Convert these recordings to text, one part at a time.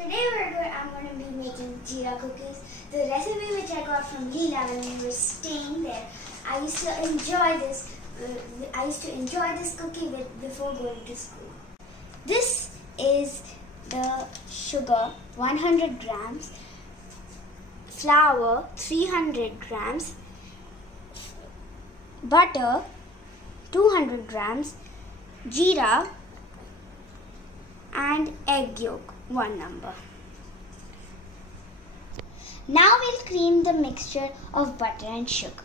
I'm going to be making Jeera cookies. The recipe which I got from Leela when we were staying there. I used to enjoy this. Cookie before going to school. This is the sugar 100 grams, flour 300 grams, butter 200 grams, jeera and egg yolk 1 number. Now we'll cream the mixture of butter and sugar.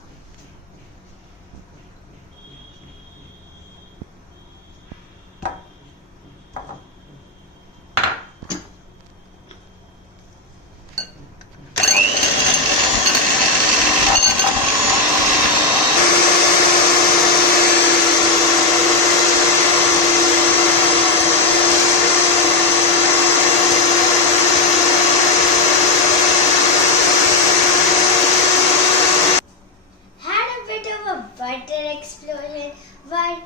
Butter explosion, but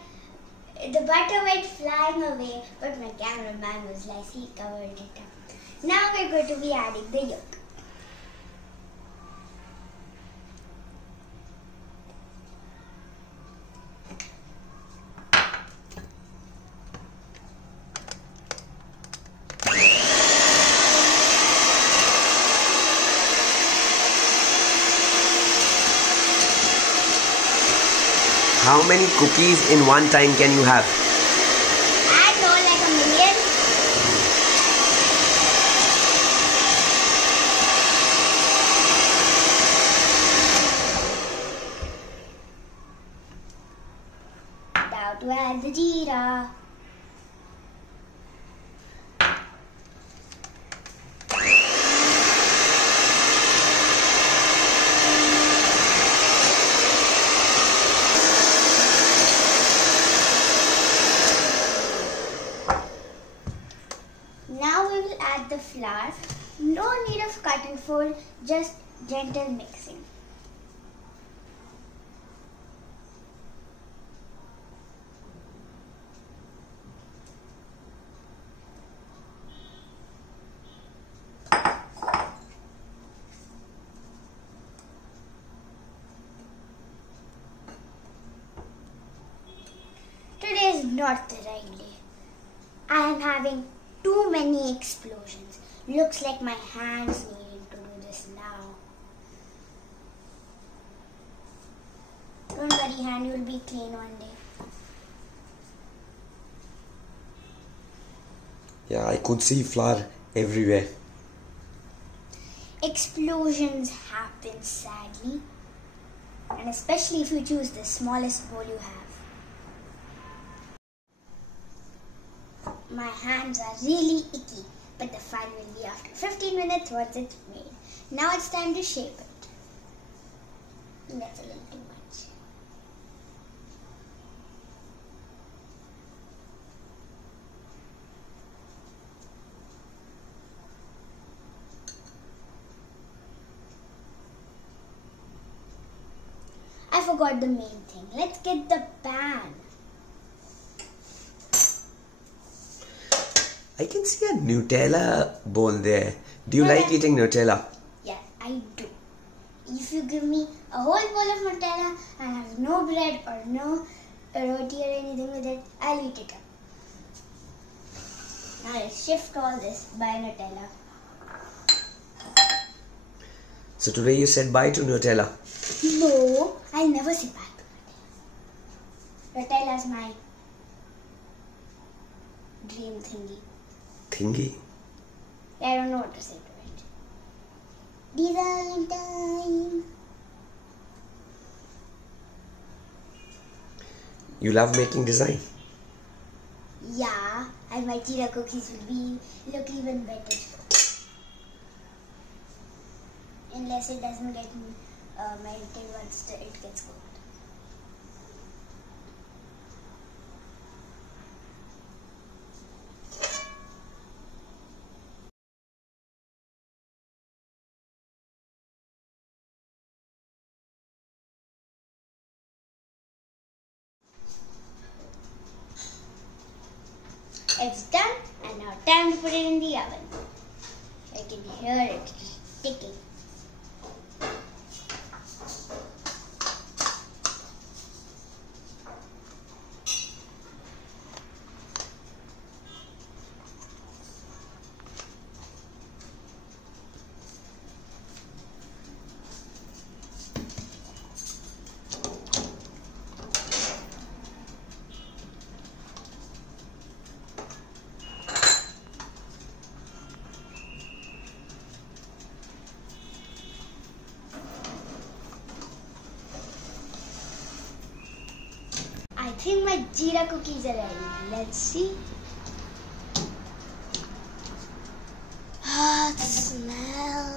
the butter went flying away, but my cameraman was like, he covered it up. Now we're going to be adding the yolk. How many cookies in one time can you have? I know, like a million. Now to add the jeera. Now we will add the flour. No need of cut and fold, just gentle mixing. Today is not the right day. I am having too many explosions. Looks like my hands need to do this now. Don't worry, hand will be clean one day. Yeah, I could see flour everywhere. Explosions happen sadly, and especially if you choose the smallest bowl you have. My hands are really icky, but the fun will be after 15 minutes once it's made. Now it's time to shape it. That's a little too much. I forgot the main thing. Let's get the pan. I can see a Nutella bowl there. Do you like eating Nutella? Yes, I do. If you give me a whole bowl of Nutella and have no bread or no roti or anything with it, I'll eat it up. Now I'll shift all this by Nutella. So today you said bye to Nutella. No, I'll never say bye to Nutella. Nutella's my dream thingy. Thingy? I don't know what to say to it. Design time! You love making design? Yeah, and my jeera cookies will look even better. Unless it doesn't get melted once it gets cooked. It's done, and now time to put it in the oven. I can hear it ticking. I think my Jeera cookies are ready. Let's see. Ah, the smell.